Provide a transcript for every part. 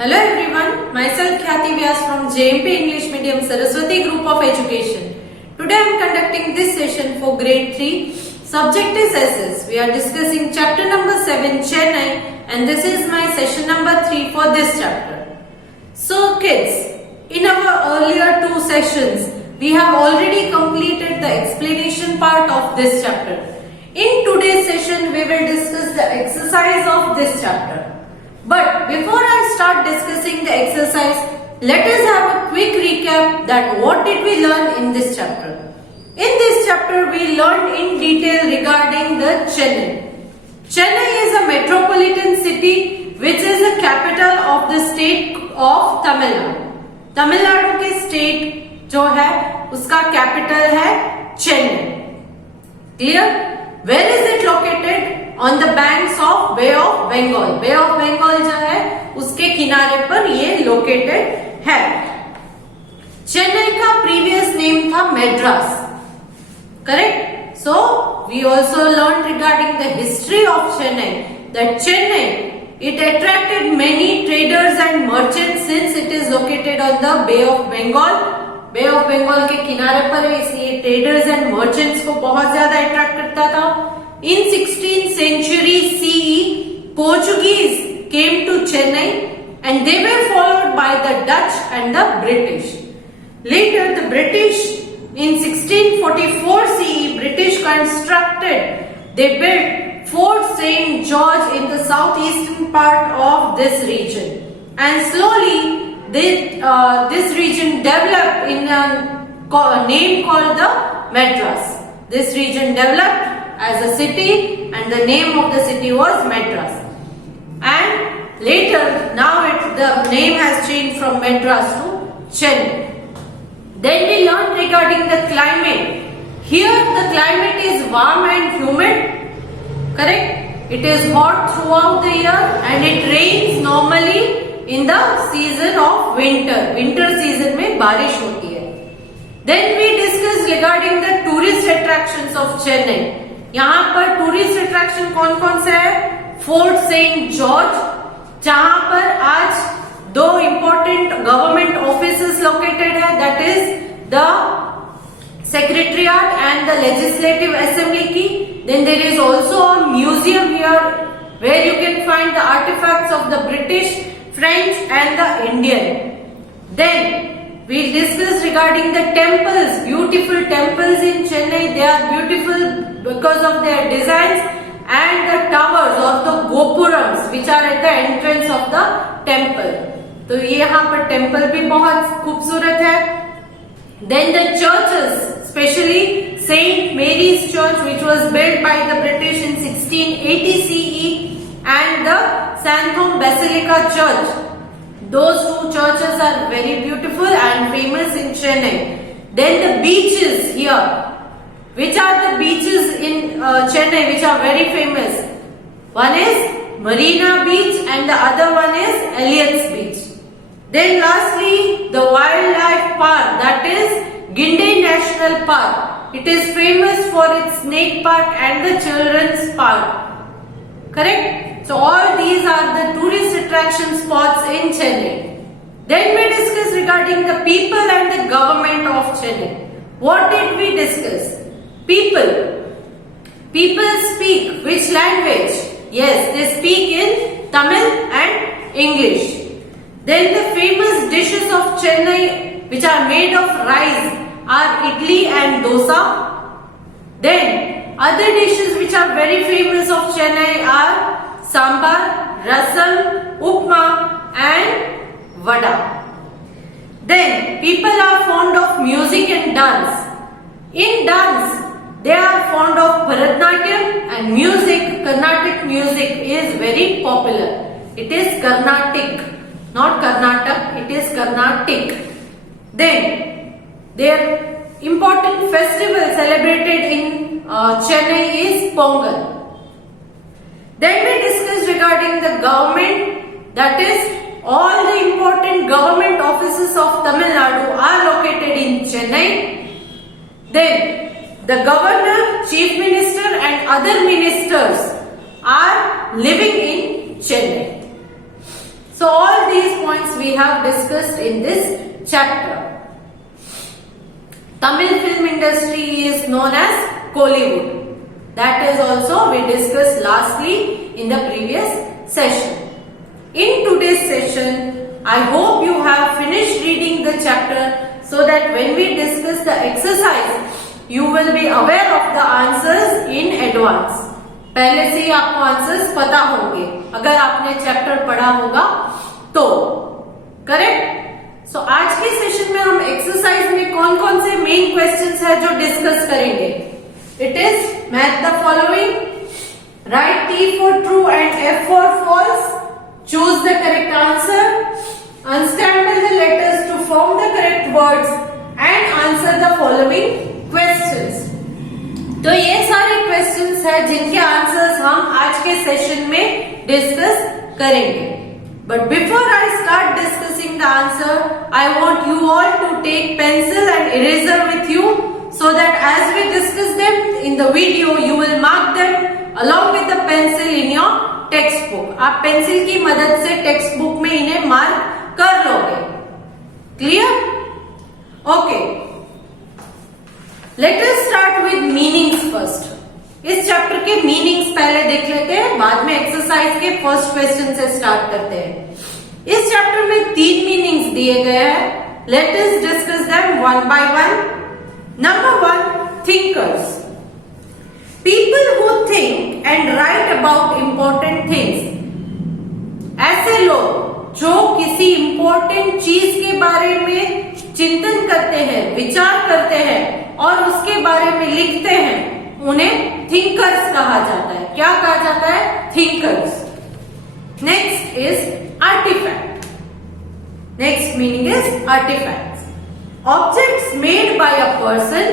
Hello everyone, myself Khyati Vyas from JMP English Medium Saraswati Group of Education. Today I am conducting this session for grade 3. Subject is SS. We are discussing chapter number 7 Chennai and this is my session number 3 for this chapter. So kids, in our earlier two sessions, we have already completed the explanation part of this chapter. In today's session, we will discuss the exercise of this chapter. But before I start discussing the exercise, let us have a quick recap that what did we learn in this chapter. In this chapter, we learned in detail regarding the Chennai. Chennai is a metropolitan city which is the capital of the state of Tamil Nadu. Tamil नाडु के स्टेट जो है उसका capital है Chennai. Clear? Where is it located? On the banks of Bay of Bengal. Bay of Bengal जो है उसके किनारे पर ये लोकेटेड है. चेन्नई का प्रीवियस नेम था Madras. Correct? So we also learn regarding the history of Chennai that Chennai it attracted many traders and merchants since it is located on the Bay of Bengal. Bay of Bengal के किनारे पर है इसलिए traders and merchants को बहुत ज्यादा attract करता था. In 16th century CE, Portuguese came to Chennai and they were followed by the Dutch and the British. Later the British in 1644 CE, British constructed, they built Fort St. George in the southeastern part of this region, and slowly this region developed in a name called the Madras. This region developed as a city and the name of the city was Madras. And later, now the name has changed from Madras to Chennai. Then we learned regarding the climate. Here the climate is warm and humid. Correct? It is hot throughout the year and it rains normally in the season of winter. Winter season में बारिश होती है. Then we discussed regarding the tourist attractions of Chennai. यहाँ पर tourist attraction कौन कौन से है? Fort St. George, जहाँ पर आज दो important government offices located है. That is the Secretariat and the Legislative Assembly की. Then there is also a museum here where you can find the artifacts of the British, French and the Indian. Then we discussed regarding the temples, beautiful temples in Chennai. They are beautiful because of their designs and the towers or the gopurams which are at the entrance of the temple. तो ये यहाँ पर temple भी बहुत खूबसूरत है. Then the churches, especially Saint Mary's Church, which was built by the British in 1680 CE, and the Santhom Basilica Church. Those two churches are very beautiful and famous in Chennai. Then the beaches here. Which are the beaches in Chennai which are very famous? One is Marina Beach and the other one is Elliott's Beach. Then lastly, the wildlife park, that is Ginde National Park. It is famous for its snake park and the children's park. Correct? So all these are the tourist attraction spots in Chennai. Then we discuss regarding the people and the government of Chennai. What did we discuss? People. People speak which language? Yes, they speak in Tamil and English. Then the famous dishes of Chennai which are made of rice are idli and dosa. Then other dishes which are very famous of Chennai are sambar, rasam, upma and vada. Then people are fond of music and dance. In dance, they are fond of Bharatanatyam and music. Carnatic music is very popular. It is Carnatic, not Karnataka, it is Carnatic. Then their important festival celebrated in Chennai is Pongal. Then we discussed regarding the government, that is all the important government offices of Tamil Nadu are located in Chennai. Then the governor, chief minister and other ministers are living in Chennai. So all these points we have discussed in this chapter. Tamil film industry is known as Kollywood. That is also we discussed lastly in the previous session. In today's session, I hope you have finished reading the chapter so that when we discuss the exercise, you will be aware of the answers in advance. पहले से ही आपको आंसर्स पता होंगे अगर आपने चैप्टर पढ़ा होगा तो, करेक्ट? सो आज के सेशन में हम एक्सरसाइज में कौन कौन से मेन क्वेश्चंस है जो डिस्कस करेंगे. It is match the following, right T for true and F for false, choose the correct answer, unscramble the letters to form the correct words and answer the following questions. तो ये सारे क्वेश्चंस है जिनके आंसर्स हम आज के सेशन में डिस्कस करेंगे. But before I start discussing the answer, I want you all to take pencil and eraser with you so that as we discuss them in the video you will mark them along with the pencil in your textbook. आप पेंसिल की मदद से text book में इन्हें मार्क कर लोगे. Clear? Okay, late us start with meanings first. इस चैप्टर के मीनिंग्स पहले देख लेते हैं, बाद में एक्सरसाइज के फर्स्ट क्वेश्चन से स्टार्ट करते हैं. इस चैप्टर में 3 मीनिंग्स दिए गए हैं. Let us discuss them one by one. Number 1, thinkers. People who think and write about important things. ऐसे लोग जो किसी important चीज के बारे में चिंतन करते हैं, विचार करते हैं और उसके बारे में लिखते हैं, उन्हें thinkers कहा जाता है. क्या कहा जाता है? thinkers. Next is artifact. Next meaning is artifact. Objects made by a person,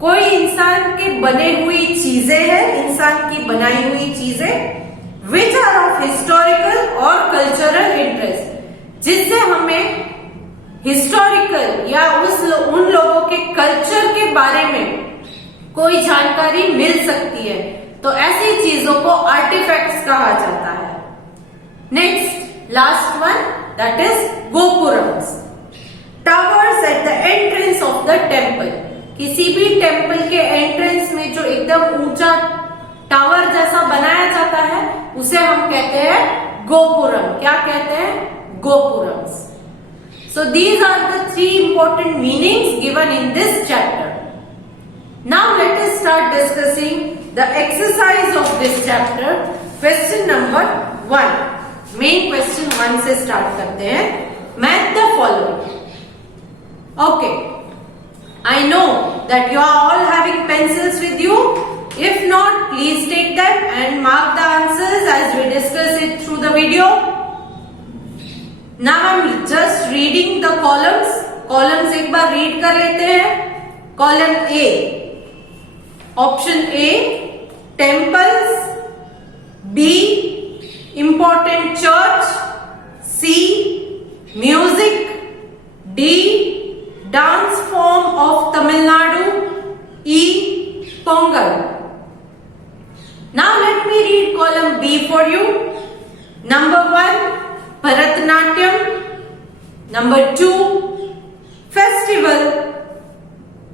कोई इंसान के बने हुई चीजें हैं, इंसान की बनाई हुई चीजें, विच आर ऑफ हिस्टोरिकल और कल्चरल इंटरेस्ट, जिससे हमें हिस्टोरिकल या उन लोगों के कल्चर के बारे में कोई जानकारी मिल सकती है, तो ऐसी चीजों को आर्टिफैक्ट्स कहा जाता है. Next last one, that is gopurams. Towers at the entrance of the temple. किसी भी टेम्पल के एंट्रेंस में जो एकदम ऊंचा टावर जैसा बनाया जाता है उसे हम कहते हैं गोपुरम. क्या कहते हैं? Gopurams. So these are the 3 important meanings given in this chapter. Now let us start discussing the exercise of this chapter. Question number 1, main question 1 से स्टार्ट करते हैं. Match the following. Okay, I know that you are all having pencils with you. If not, please take them and mark the answers as we discuss it through the video. Now I'm just reading the columns. Columns एक बार read कर लेते हैं. Column A, option A, temples. B, important church. C, music. D, dance form of Tamil Nadu. E, Pongal. Now let me read column B for you. Number 1, Bharatanatyam. Number 2, festival.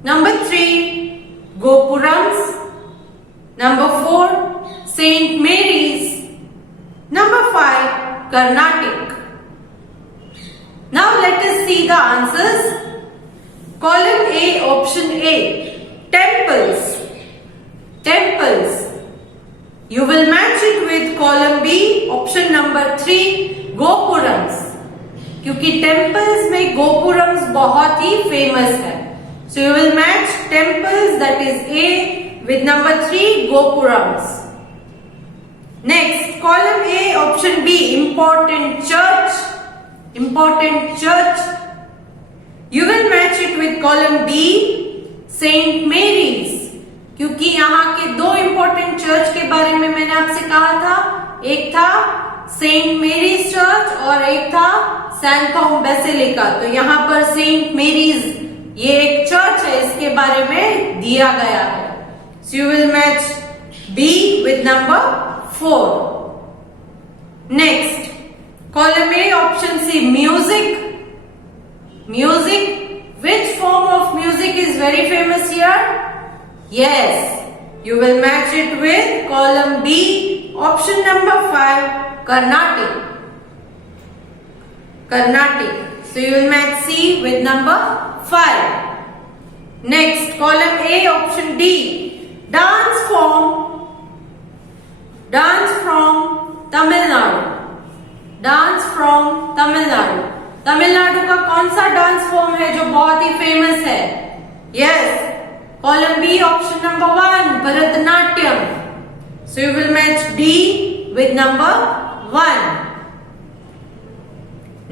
Number 3, Gopurams. Number 4, Saint Mary's. Number 5, Carnatic. Now let us see the answers. Column A, option A, temples. Temples. You will match it with column B, option number 3, Gopurams. क्योंकि temples में Gopurams बहुत ही famous है. So you will match temples, that is A, with number 3, Gopurams. Next, column A, option B, important church. Important church. You will match it with column B, Saint Mary's. क्योंकि यहाँ के 2 important church के बारे में मैंने आपसे कहा था. एक था सेंट मेरीज चर्च और एक था सैंथोम बेसिलिका. तो यहाँ पर सेंट मेरीज ये एक चर्च है, इसके बारे में दिया गया है. So you will match B with number 4. Next, Column A, option C, music. Music. Which form of music is very famous here? Yes, you will match it with column B, option number 5, Carnatic. Carnatic. So you will match C with number 5. Next, column A, option D, dance form. Dance from Tamil Nadu. Dance from Tamil Nadu. Tamil Nadu का कौन सा dance form है जो बहुत ही famous है? Yes, column B, option number 1, Bharatanatyam. So you will match D with number 1.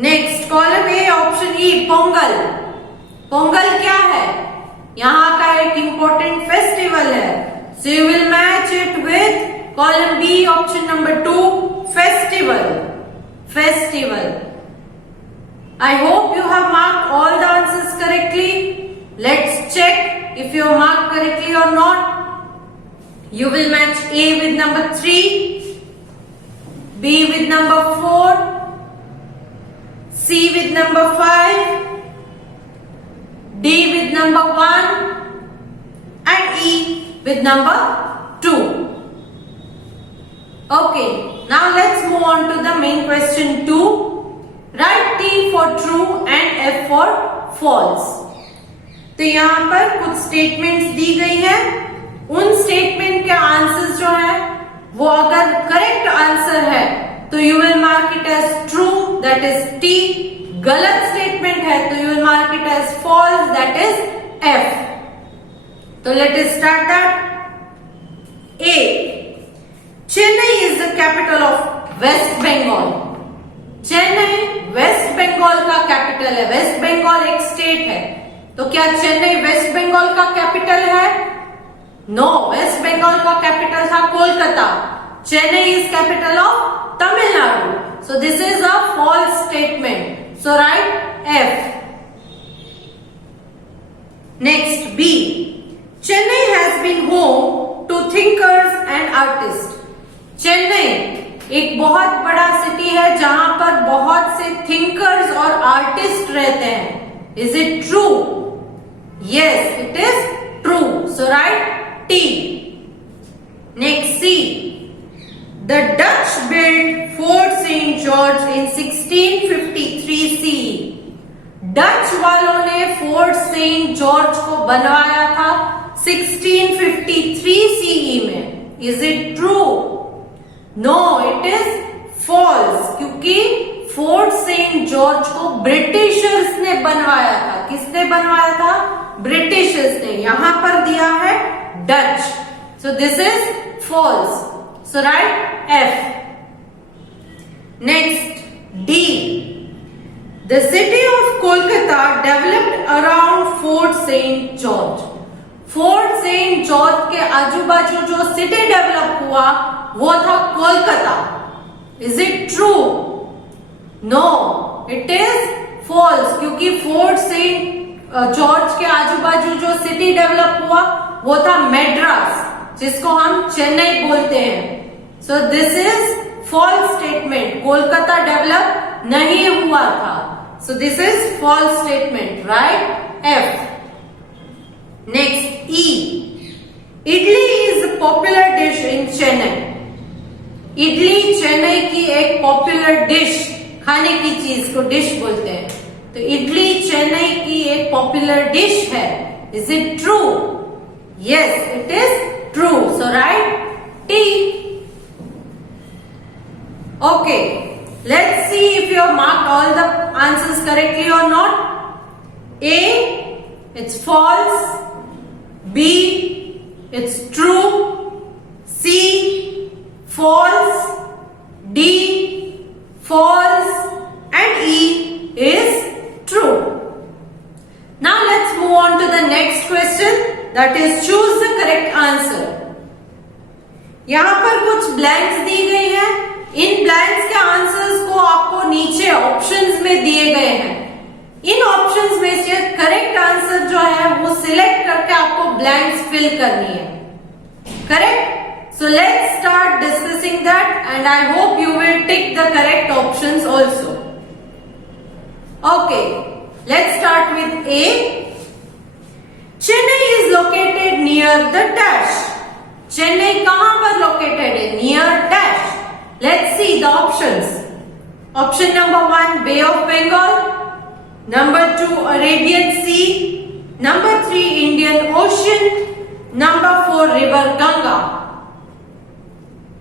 Next, column A, option E, Pongal. Pongal क्या है? यहाँ का एक इंपॉर्टेंट फेस्टिवल है. So you will match it with column B, option number 2, festival. Festival. I hope you have marked all the answers correctly. Let's check if you have marked correctly or not. You will match A with number 3, B with number 4, C with number 5, D with number 1 and E with number 2. Okay, now let's move on to the main question 2. Write T for true and F for false. तो यहाँ पर कुछ स्टेटमेंट्स दी गई है. उन स्टेटमेंट के आंसर्स जो है वो अगर करेक्ट आंसर है तो you will mark it as true, that is T. गलत स्टेटमेंट है तो you will mark it as false, that is F. तो let us start that. A, Chennai is the capital of West Bengal. Chennai West Bengal का कैपिटल है. वेस्ट बंगाल एक स्टेट है, तो क्या चेन्नई वेस्ट बंगाल का कैपिटल है? नो, वेस्ट बंगाल का कैपिटल था Kolkata. Chennai is capital of Tamil Nadu. So this is a false statement. So right F. Next, B, Chennai has been home to thinkers and artist. Chennai एक बहुत बड़ा सिटी है जहां पर बहुत से थिंकर्स और आर्टिस्ट रहते हैं. Is it true? Yes, it is true. So right T. Next, C, the Dutch build Fort Saint George in 1653 CE. Dutch वालों ने फोर्ट सेंट जॉर्ज को बनवाया था 1653 CE में. Is it true? No, it is false, क्योंकि Fort Saint George को Britishers ने बनवाया था. किसने बनवाया था? ब्रिटिशर्स ने. यहां पर दिया है Dutch. So this is false. So right F. Next, D, the city of Kolkata developed around Fort Saint George. Fort Saint George के आजू बाजू जो सिटी डेवलप हुआ वो था Kolkata. Is it true? No, it is false, क्योंकि फोर्ट सेंट जॉर्ज के आजू बाजू जो सिटी डेवलप हुआ वो था मेड्रास, जिसको हम चेन्नई बोलते हैं. So this is false statement. Kolkata develop नहीं हुआ था. So this is false statement. Right F. Next, E, idli is popular dish in Chennai. Idli Chennai की एक पॉपुलर डिश, खाने की चीज को डिश बोलते हैं. तो इडली चेन्नई की एक पॉपुलर डिश है. Is it true? Yes, it is true. So right T. Okay, let's see if you have marked all the answers correctly और not. A, it's false. B, it's true. C, false. D, false. And E is true. Now let's move on to the next question, that is choose the correct answer. यहाँ पर कुछ ब्लैंक्स दी गई है. इन ब्लैंक्स के आंसर्स को आपको नीचे ऑप्शंस में दिए गए हैं. इन ऑप्शंस में से करेक्ट आंसर जो है वो सिलेक्ट करके आपको ब्लैंक्स फिल करनी है. Correct? So let's start discussing that, and I hope you will tick the correct options also. Okay, let's start with A. Chennai is located near the dash. Chennai कहां पर located है? Near dash. Let's see the options. Option number 1, Bay of Bengal. Number 2, Arabian Sea. Number 3, Indian Ocean. Number 4, River Ganga.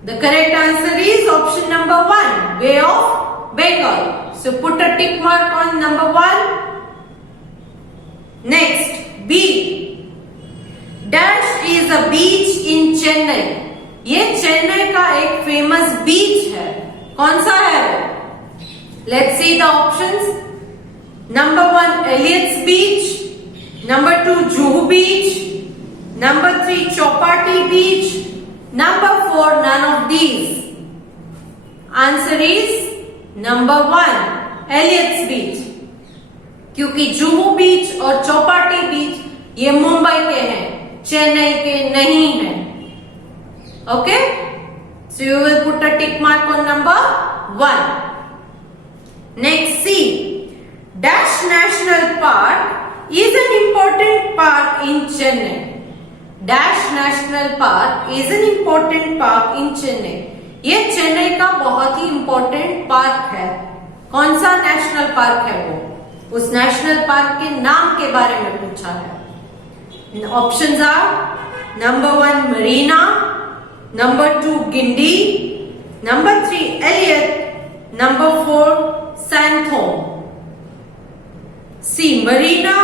The correct answer is option number 1, Bay of Bengal. So put a tick mark on number 1. Next, B. Dash is a beach in Chennai. ये चेन्नई का एक famous beach है. कौन सा है वो? Let's see the options. Number 1, Elliot's Beach. Number 2, Juhu Beach. Number 3, Chowpatty Beach. Number 4, none of these. Answer is number 1, Elliot's Beach. क्योंकि जुहू बीच और चौपाटी बीच ये मुंबई के हैं, चेन्नई के नहीं हैं. Okay? So you will put a tick mark on number 1. Next, C. Dash National Park is an important park in Chennai. Dash National Park is an important park in Chennai. ये चेन्नई का बहुत ही इंपॉर्टेंट पार्क है. कौन सा national park है वो? उस national park के नाम के बारे में पूछा है. Options are number 1, Marina. Number 2, Guindy. Number 3, Elliot. Number 4, Santhome. See, Marina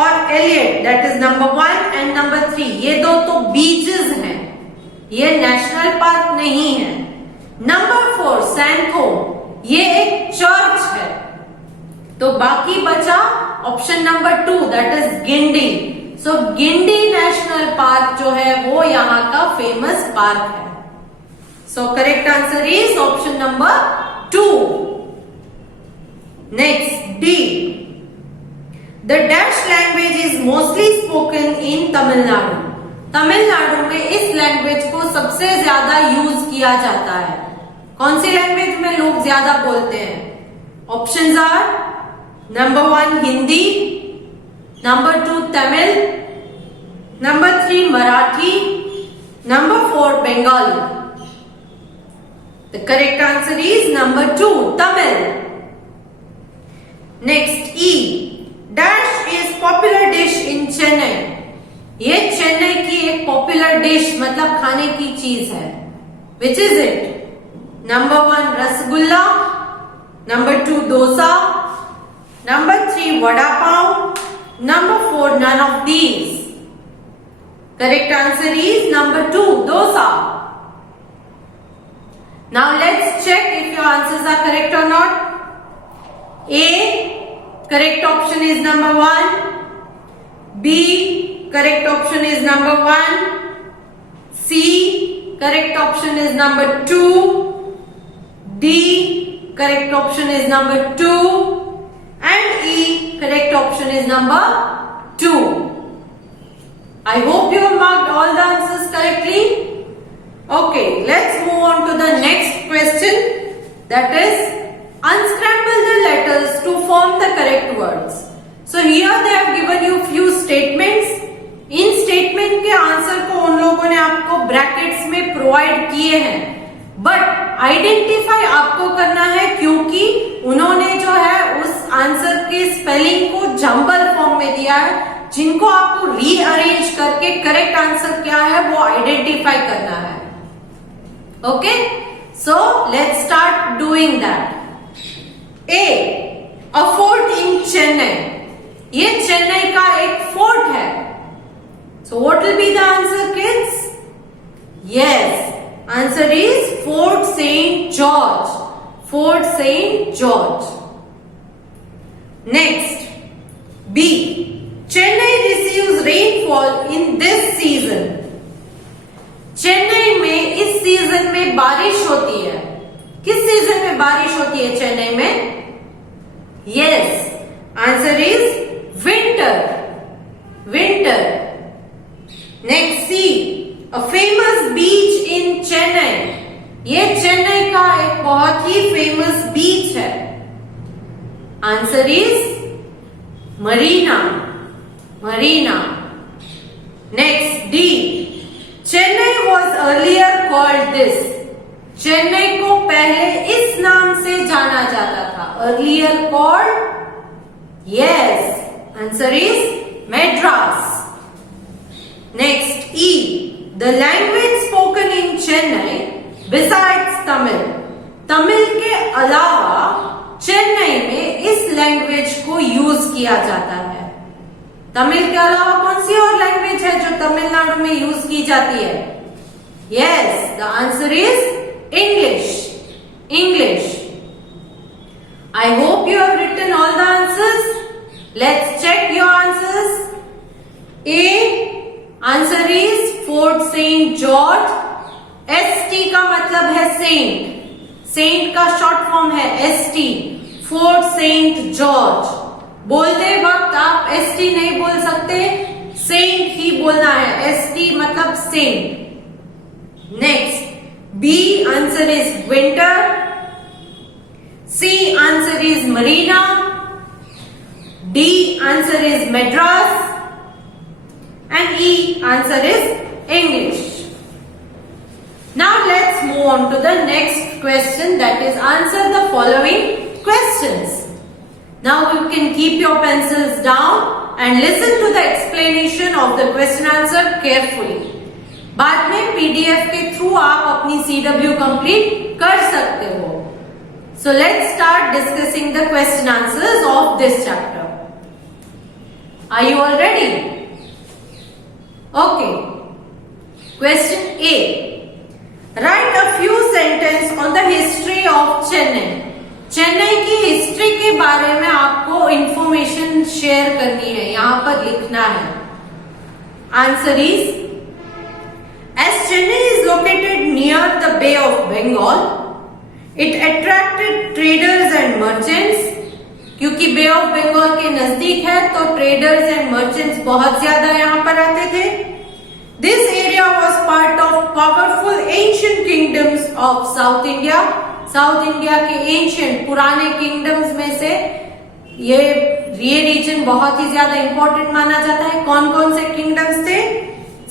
और Elliot, that is number 1 and number 3. ये दो तो बीचेस हैं, ये नेशनल पार्क नहीं है. नंबर 4, सैंथोम, ये एक चर्च है. तो बाकी बचा option number 2, that is Guindy. So Guindy national park जो है वो यहाँ का फेमस पार्क है. So correct answer is option number 2. Next, D. The Dash language is mostly spoken in Tamil Nadu. Tamil Nadu में इस लैंग्वेज को सबसे ज्यादा यूज किया जाता है. कौन सी लैंग्वेज में लोग ज्यादा बोलते हैं? Options are number 1, Hindi. Number 2, Tamil. Number 3, Marathi. Number 4, Bengali. The correct answer is number 2, Tamil. Next, E. Dash is popular dish in Chennai. ये चेन्नई की एक पॉपुलर डिश मतलब खाने की चीज है. Which is it? Number 1, rasgulla. Number 2, डोसा. Number 3, वड़ा पाव. Number 4, none of these. Correct answer is number 2, dosa. Now let's check if your answers are correct or not. A, correct option is number 1. B, correct option is number 1. C, correct option is number 2. D, correct option is number 2. And E, correct option is number 2. I hope you have marked all the answers correctly. Okay, let's move on to the next question. That is, unscramble the letters to form the correct words. So here they have given you few statements. इन स्टेटमेंट के आंसर को उन लोगों ने आपको ब्रैकेट्स में प्रोवाइड किए हैं, but identify आपको करना है क्योंकि उन्होंने जो है उस आंसर के स्पेलिंग को जंबल फॉर्म में दिया है, जिनको आपको रीअरेंज करके करेक्ट आंसर क्या है वो आइडेंटिफाई करना है. Okay, so let's start doing that. A, a fort in Chennai. ये चेन्नई का एक फोर्ट है. So what will be the answer, kids? Yes, answer is Fort St. George. Fort St. George. Next, B. Chennai receives rainfall in this season. Chennai में इस सीजन में बारिश होती है. किस सीजन में बारिश होती है चेन्नई में? Yes, answer is winter. Winter. Next, C. A famous beach Answer is Marina. Marina. Next, D. Chennai was earlier called this. Chennai को पहले इस नाम से जाना जाता था. Earlier called? Yes. Answer is Madras. Next, E. The language spoken in Chennai besides Tamil. Tamil के अलावा चेन्नई में इस लैंग्वेज को यूज किया जाता है. तमिल के अलावा कौन सी और लैंग्वेज है जो तमिलनाडु में यूज की जाती है? Yes, the answer is English. English. I hope you have written all the answers. Let's check your answers. A answer is Fort Saint George. ST का मतलब है सेंट. सेंट का शॉर्ट फॉर्म है ST. Fort Saint George. बोलते वक्त आप ST नहीं बोल सकते, सेंट ही बोलना है. ST मतलब saint. Next, B answer is winter. C answer is Marina. D answer is Madras. And E answer is English. Now let's move on to the next question, that is answer the following questions. Now you can keep your pencils down and listen to the explanation of the question answer carefully. बाद में PDF के थ्रू आप अपनी CW complete कर सकते हो. So let's start discussing the question answers of this chapter. Are you all ready? Okay. Question A. Write a few sentences on the history of Chennai. Chennai की हिस्ट्री के बारे में आपको इंफॉर्मेशन शेयर करनी है, यहां पर लिखना है. Answer is, as Chennai is located near the Bay of Bengal, it attracted traders and merchants. क्योंकि बे ऑफ बंगाल के नजदीक है तो ट्रेडर्स एंड मर्चेंट्स बहुत ज्यादा यहां पर आते थे. This area was part of powerful ancient kingdoms of South India. South India के एंशियंट पुराने किंगडम्स में से ये रीजन बहुत ही ज्यादा इंपॉर्टेंट माना जाता है. कौन कौन से किंगडम्स थे?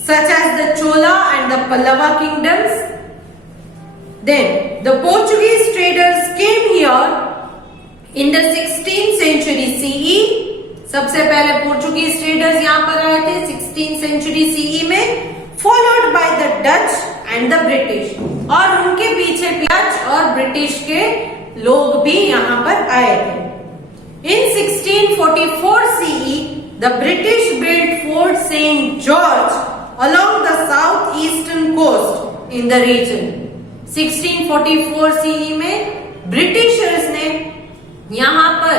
Such as the Chola and the Pallava kingdoms. Then the Portuguese traders came here in the 16th century CE. सबसे पहले पोर्चुगीज ट्रेडर्स यहाँ पर आए थे 16th century CE में, followed by the Dutch and the British. और उनके पीछे डच और ब्रिटिश के लोग भी यहाँ पर आए थे. इन 1644 CE the British built Fort St. George along the southeastern coast in the region. 1644 CE में ब्रिटिशर्स ने यहाँ पर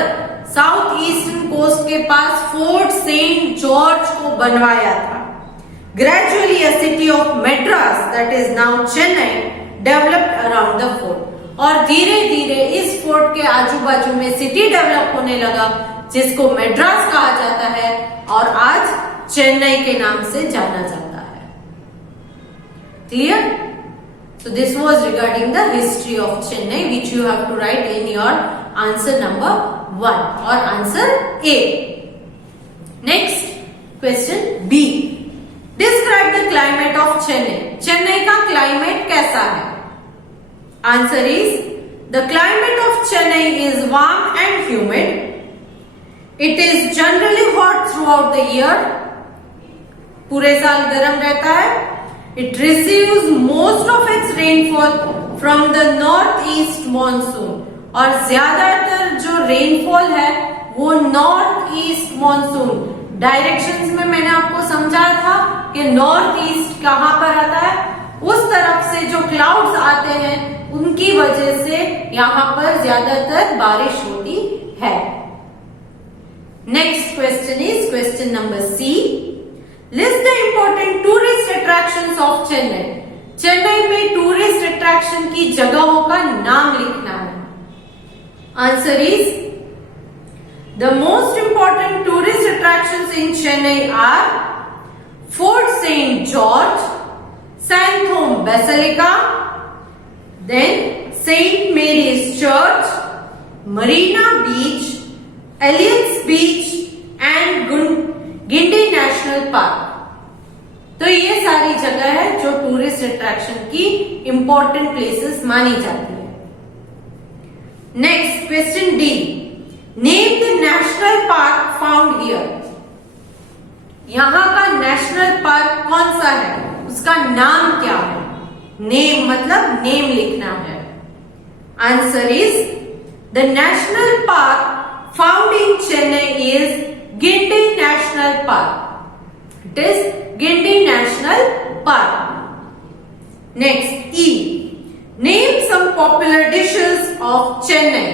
साउथ ईस्टर्न कोस्ट के पास फोर्ट सेंट जॉर्ज को बनवाया था. Gradually a city of Madras, that is now Chennai, developed around the fort. और धीरे धीरे इस फोर्ट के आजू बाजू में सिटी डेवलप होने लगा जिसको मैड्रास कहा जाता है और आज चेन्नई के नाम से जाना जाता है. Clear? So this was regarding the history of Chennai, which you have to write in your answer number 1 or answer A. Next question B. Describe the climate of Chennai. Chennai का क्लाइमेट कैसा है? Answer is, the climate of Chennai is warm and humid. It is generally hot throughout the year. पूरे साल गर्म रहता है. It receives most of its rainfall from the northeast monsoon. और ज्यादातर जो रेनफॉल है वो नॉर्थ ईस्ट मॉनसून डायरेक्शंस में मैंने आपको समझाया था कि नॉर्थ ईस्ट कहां पर आता है, उस तरफ से जो क्लाउड्स आते हैं उनकी वजह से यहां पर ज्यादातर बारिश होती है. Next question is question number C. List the important tourist attractions of Chennai. चेन्नई में टूरिस्ट अट्रैक्शन की जगहों का नाम लिखना है. Answer is, the most important tourist attractions in Chennai are Fort St. George, Santhome Basilica, then St. Mary's Church, Marina Beach aliens beach एंड Guindy national park. तो ये सारी जगह है जो टूरिस्ट अट्रैक्शन की इंपॉर्टेंट प्लेसेस मानी जाती है। Next question D, name the national park found here. यहां का नेशनल पार्क कौन सा है, उसका नाम क्या है। नेम मतलब नेम लिखना है। Answer is the national park found in Chennai is Guindy national park. It is Guindy national park. Next E, name some popular dishes of Chennai.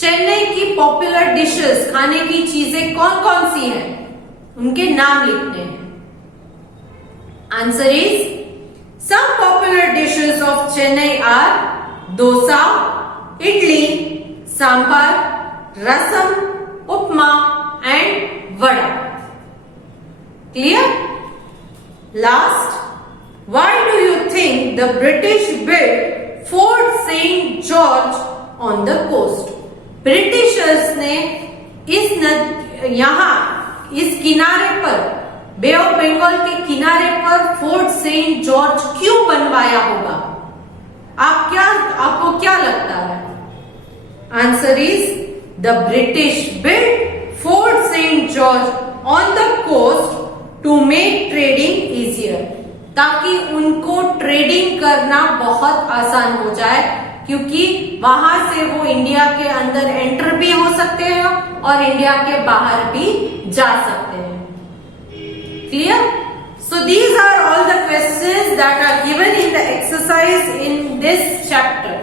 Chennai की पॉपुलर डिशेस, खाने की चीजें कौन कौन सी हैं, उनके नाम लिखने हैं। Answer is some popular dishes of Chennai are dosa, idli, sambar, rasam, upma and vada. Clear? Last, why do you think the British built Fort St. George on the coast? Britishers ने इस किनारे पर, बे ऑफ बंगाल के किनारे पर फोर्ट सेंट जॉर्ज क्यों बनवाया होगा? आपको क्या लगता है? Answer is the British built Fort Saint George on the coast to make trading easier, ताकि उनको ट्रेडिंग करना बहुत आसान हो जाए, क्योंकि वहां से वो इंडिया के अंदर एंटर भी हो सकते हैं और इंडिया के बाहर भी जा सकते हैं। Clear? So these are all the questions that are given in the exercise in this chapter.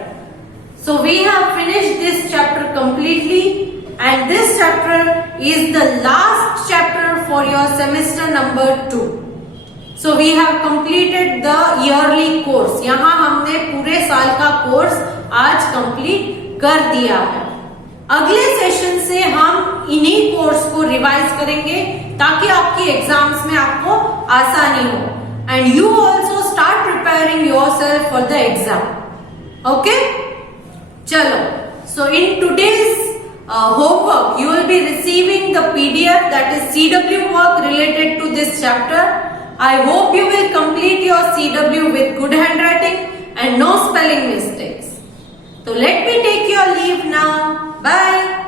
So we have finished this chapter completely and this chapter is the last chapter for your semester number 2. So we have completed the yearly course. यहाँ हमने पूरे साल का कोर्स आज कंप्लीट कर दिया है। अगले सेशन से हम इन्हीं कोर्स को रिवाइज करेंगे ताकि आपकी एग्जाम्स में आपको आसानी हो, and you also start preparing yourself for the exam. Okay? चलो, so in today's homework you will be receiving the PDF, that is CW work related to this chapter. I hope you will complete your CW with good handwriting and no spelling mistakes. So let me take your leave now. Bye.